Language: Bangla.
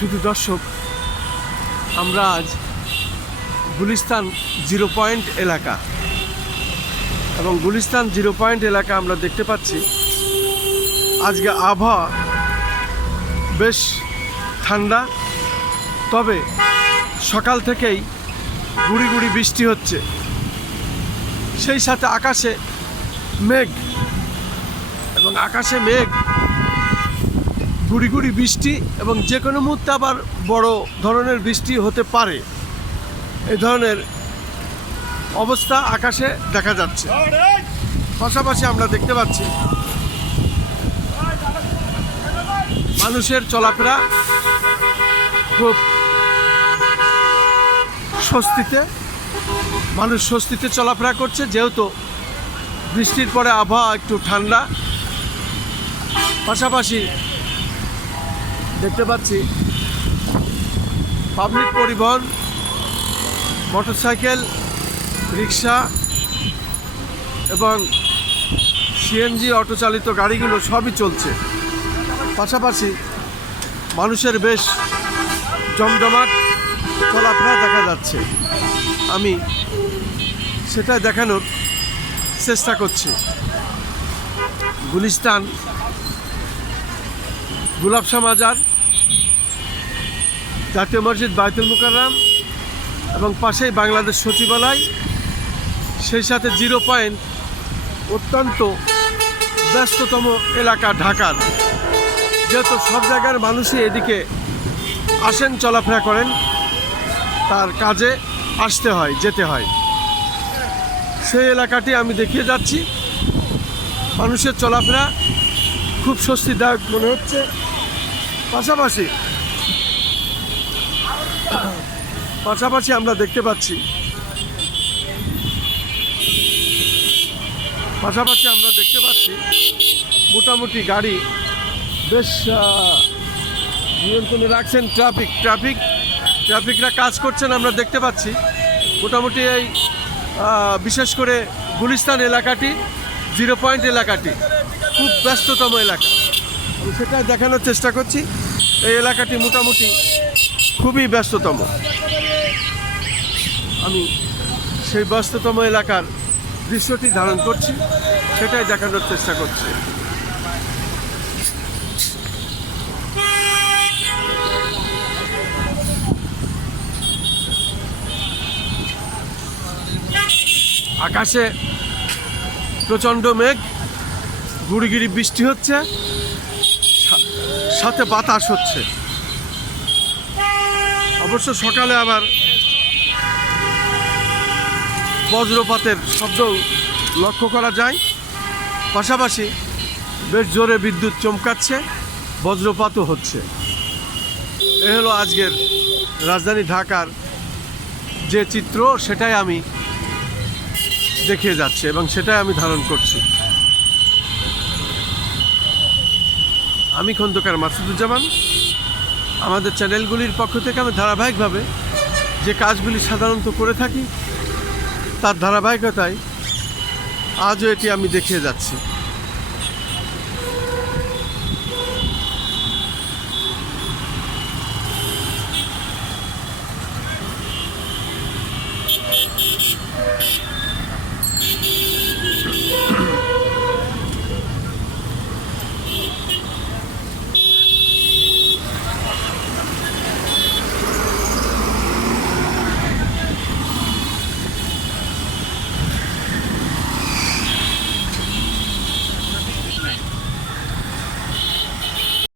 শুধু দর্শক, আমরা আজ গুলিস্তান 0 পয়েন্ট এলাকা এবং গুলিস্তান 0 পয়েন্ট এলাকা আমরা দেখতে পাচ্ছি আজকে আবহাওয়া বেশ ঠান্ডা, তবে সকাল থেকেই গুড়ি গুড়ি বৃষ্টি হচ্ছে, সেই সাথে আকাশে মেঘ এবং আকাশে মেঘ, গুড়ি গুড়ি বৃষ্টি এবং যে কোনো মুহূর্তে আবার বড় ধরনের বৃষ্টি হতে পারে, এই ধরনের অবস্থা আকাশে দেখা যাচ্ছে। পাশাপাশি আমরা দেখতে পাচ্ছি মানুষের চলাফেরা খুব স্বস্তিতে, মানুষ স্বস্তিতে চলাফেরা করছে, যেহেতু বৃষ্টির পরে আবহাওয়া একটু ঠান্ডা। পাশাপাশি দেখতে পাচ্ছি পাবলিক পরিবহন, মোটরসাইকেল, রিক্সা এবং সিএনজি অটো চালিত গাড়িগুলো সবই চলছে। পাশাপাশি মানুষের বেশ জমজমাট চলাফেরা দেখা যাচ্ছে। আমি সেটা দেখানোর চেষ্টা করছি। গুলিস্তান গুলাবশাহ মাজার, জাতীয় মসজিদ বাইতুল মুকাররম এবং পাশেই বাংলাদেশ সচিবালয়, সেই সাথে 0 পয়েন্ট অত্যন্ত ব্যস্ততম এলাকা ঢাকার, যেহেতু সব জায়গার মানুষই এদিকে আসেন, চলাফেরা করেন, তার কাজে আসতে হয়, যেতে হয়। সেই এলাকাটি আমি দেখিয়ে যাচ্ছি। মানুষের চলাফেরা খুব স্বস্তিদায়ক মনে হচ্ছে। পাশাপাশি আমরা দেখতে পাচ্ছি মোটামুটি গাড়ি বেশ নিয়ন্ত্রণে রাখছেন। ট্রাফিকরা কাজ করছেন, আমরা দেখতে পাচ্ছি। মোটামুটি এই বিশেষ করে গুলিস্তান এলাকাটি, 0 পয়েন্ট এলাকাটি খুব ব্যস্ততম এলাকা, আমি সেটা দেখানোর চেষ্টা করছি। এই এলাকাটি মোটামুটি খুবই ব্যস্ততম। আমি সেই ব্যস্ততম এলাকার দৃশ্যটি ধারণ করছি, সেটাই দেখানোর চেষ্টা করছি। আকাশে প্রচণ্ড মেঘ, গুড়ি গুড়ি বৃষ্টি হচ্ছে, সাথে বাতাস হচ্ছে। অবশ্য সকালে আবার বজ্রপাতের শব্দও লক্ষ্য করা যায়। পাশাপাশি বেশ জোরে বিদ্যুৎ চমকাচ্ছে, বজ্রপাতও হচ্ছে। এ হলো আজকের রাজধানী ঢাকার যে চিত্র, সেটাই আমি দেখিয়ে যাচ্ছি এবং সেটাই আমি ধারণ করছি। আমি খন্দকার মাসুদুজ্জামান। আমাদের চ্যানেলগুলির পক্ষ থেকে আমি ধারাবাহিকভাবে যে কাজগুলি সাধারণত করে থাকি, তার ধারাবাহিকতায় আজও এটি আমি দেখিয়ে যাচ্ছি।